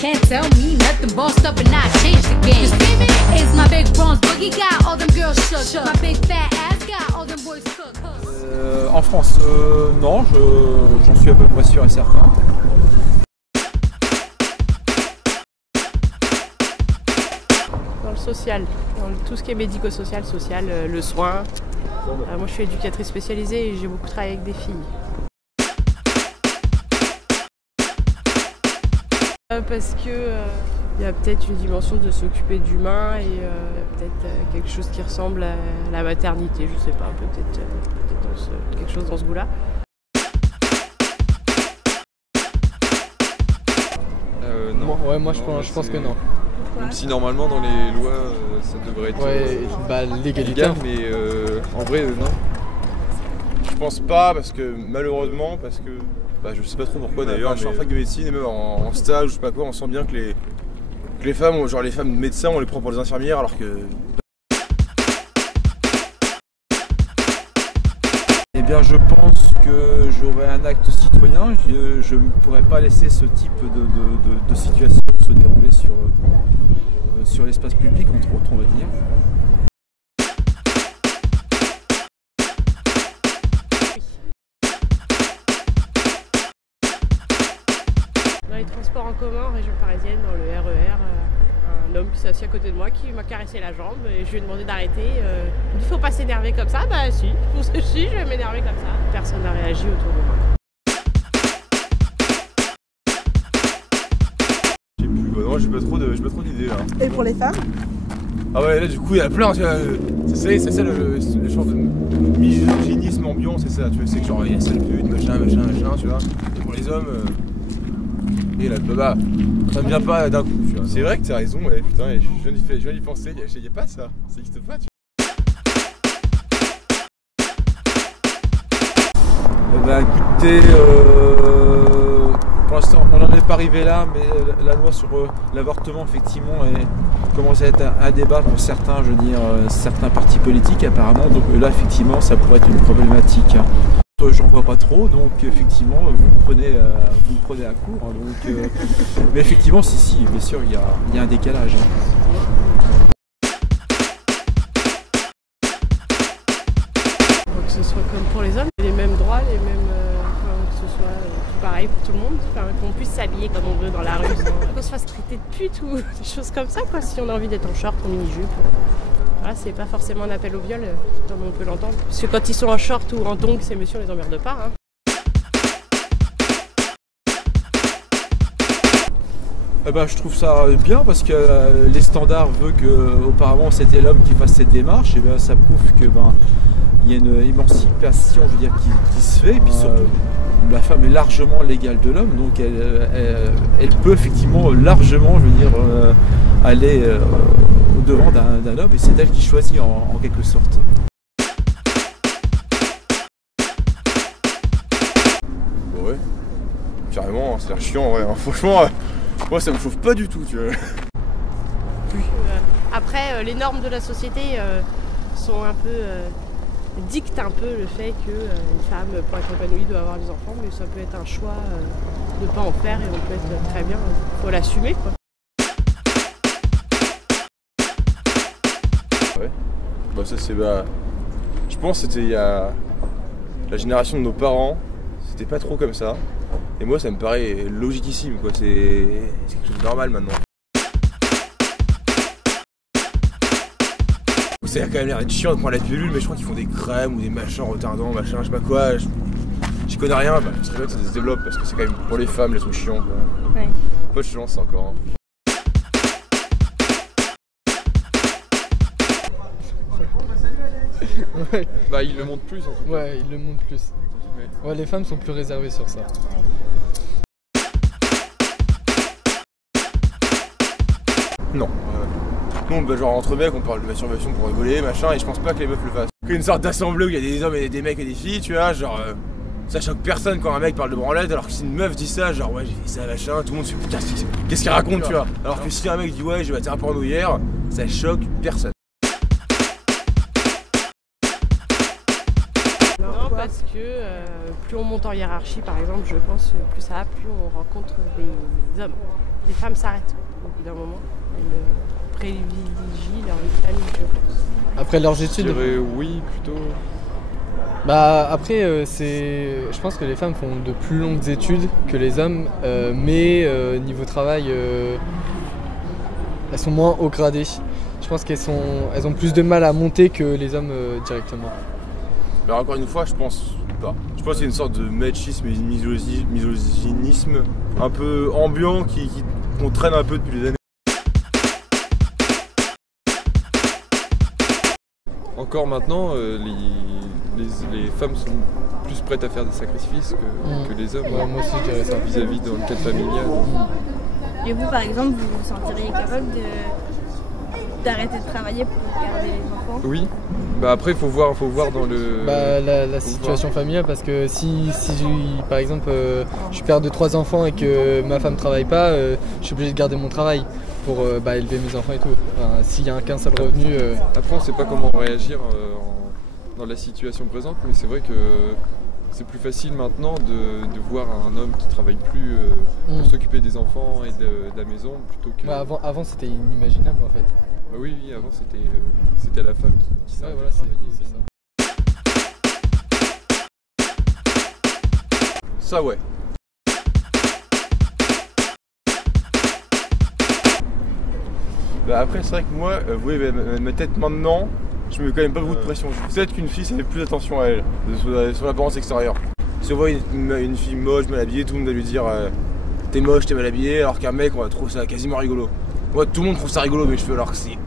Can't tell me nothing, bossed up and I changed the game. You see me? It's my big bronze boogie got all them girls shook. My big fat ass got all them boys cooked. En France, non, j'en suis à peu près sûr et certain. Dans le social, dans tout ce qui est médico-social, social, le soin. Moi je suis éducatrice spécialisée et j'ai beaucoup travaillé avec des filles. Parce que il y a peut-être une dimension de s'occuper d'humain et peut-être quelque chose qui ressemble à la maternité, je sais pas, peut-être quelque chose dans ce goût-là. Non. Ouais, moi je pense que non. Même si normalement dans les lois ça devrait être légalitaire, mais en vrai non. Je pense pas parce que malheureusement, je sais pas trop pourquoi d'ailleurs, je suis en fac de médecine et même en stage ou je sais pas quoi, on sent bien que les femmes, genre les femmes médecins, on les prend pour des infirmières alors que... Eh bien je pense que j'aurais un acte citoyen, je ne pourrais pas laisser ce type de situation se dérouler sur l'espace public entre autres, on va dire. Dans les transports en commun en région parisienne, dans le RER, un homme qui s'est assis à côté de moi qui m'a caressé la jambe et je lui ai demandé d'arrêter. Il ne faut pas s'énerver comme ça, bah si, si je vais m'énerver comme ça. Personne n'a réagi autour de moi. Non, j'ai pas trop d'idées là. Et pour les femmes? Ah ouais, là du coup il y a plein, c'est ça le genre de misogynisme ambiant, c'est ça, tu vois, c'est que genre il y a sale pute, machin, tu vois. Et pour les hommes, et là, ça me vient pas d'un coup, tu vois. C'est vrai que t'as raison, ouais, putain, je viens d'y penser, il y a pas ça existe pas, tu vois. Eh ben écoutez, pour l'instant on n'en est pas arrivé là, mais la loi sur l'avortement effectivement commence à être un débat pour certains, je veux dire, certains partis politiques apparemment, donc là effectivement ça pourrait être une problématique. J'en vois pas trop, donc effectivement vous me prenez à court, hein, donc, mais effectivement si, bien sûr il y a un décalage. Faut que ce soit comme pour les hommes, les mêmes droits, les mêmes, que ce soit tout pareil pour tout le monde, qu'on puisse s'habiller comme on veut dans la rue, qu'on se fasse traiter de pute ou des choses comme ça, quoi, si on a envie d'être en short, en mini-jupe. Voilà, c'est pas forcément un appel au viol, comme on peut l'entendre. Parce que quand ils sont en short ou en tongs, ces messieurs, on les emmerde pas. Hein. Eh ben, je trouve ça bien parce que les standards veulent qu'auparavant c'était l'homme qui fasse cette démarche, et bien ça prouve que il y a une émancipation, je veux dire, qui se fait, et puis surtout la femme est largement l'égale de l'homme, donc elle peut effectivement largement, je veux dire, aller au devant d'un homme, et c'est elle qui choisit en quelque sorte. Ouais, carrément, c'est l'air chiant, ouais. Franchement, moi ça me chauffe pas du tout, tu vois. Après, les normes de la société sont un peu... dictent un peu le fait qu'une femme, pour être épanouie, doit avoir des enfants, mais ça peut être un choix de ne pas en faire et on peut être très bien, il faut l'assumer, quoi. Ouais, bah ça c'est... je pense que c'était il y a... la génération de nos parents, c'était pas trop comme ça. Et moi ça me paraît logiquissime, quoi, c'est quelque chose de normal maintenant. Ça a quand même l'air d'être chiant de prendre la pilule, mais je crois qu'ils font des crèmes ou des machins retardants, machin, je sais pas quoi. J'y connais rien, c'est vrai que ça se développe parce que c'est quand même pour les femmes, les trucs chiants, quoi. Ouais. Pas de chance encore. Hein. Ouais. Bah ils le montrent plus en tout cas. Ouais, ils le montrent plus. Ouais, les femmes sont plus réservées sur ça. Non. Non, bah genre entre mecs on parle de masturbation pour rigoler, machin, et je pense pas que les meufs le fassent. Qu'il y a une sorte d'assemblée où il y a des hommes et des mecs et des filles, tu vois, genre... ça choque personne quand un mec parle de branlette, alors que si une meuf dit ça, genre ouais j'ai fait ça, machin, tout le monde se dit putain qu'est-ce qu'il raconte, tu vois. Alors que si un mec dit ouais j'ai battu un porno hier, ça choque personne. parce que plus on monte en hiérarchie, par exemple, je pense, plus ça va, plus on rencontre des hommes. Les femmes s'arrêtent au bout d'un moment. Elles privilégient leur vie de famille, je pense. Après leurs études? Je dirais oui, plutôt. Bah après, je pense que les femmes font de plus longues études que les hommes, mais niveau travail, elles sont moins haut gradées. Je pense qu'elles ont plus de mal à monter que les hommes directement. Alors encore une fois, je pense pas. Je pense qu'il y a une sorte de machisme et misogynisme un peu ambiant qu'on traîne un peu depuis des années. Encore maintenant, les femmes sont plus prêtes à faire des sacrifices que les hommes. Ouais, moi aussi je dirais ça. Vis-à-vis dans le cadre familial. Et vous, par exemple, vous vous sentiriez capable d'arrêter de travailler pour garder les enfants? Oui. Bah après, faut voir dans le. Bah, la situation familiale, parce que si par exemple je suis père de 3 enfants et que ma femme travaille pas, je suis obligé de garder mon travail pour élever mes enfants et tout. Enfin, s'il y a qu'un seul revenu. Après, on sait pas comment réagir dans la situation présente, mais c'est vrai que c'est plus facile maintenant de voir un homme qui travaille plus pour s'occuper des enfants et de la maison plutôt que. Bah, avant c'était inimaginable en fait. Bah oui, avant c'était la femme qui savait travailler. C'est ça. Ça ouais. Bah après c'est vrai que moi, vous voyez ma tête maintenant, je mets quand même pas beaucoup de pression. Peut-être qu'une fille ça fait plus attention à elle, sur l'apparence extérieure. Si on voit une fille moche, mal habillée, tout le monde va lui dire t'es moche, t'es mal habillée, alors qu'un mec on va trouver ça quasiment rigolo. Moi tout le monde trouve ça rigolo mes cheveux alors que c'est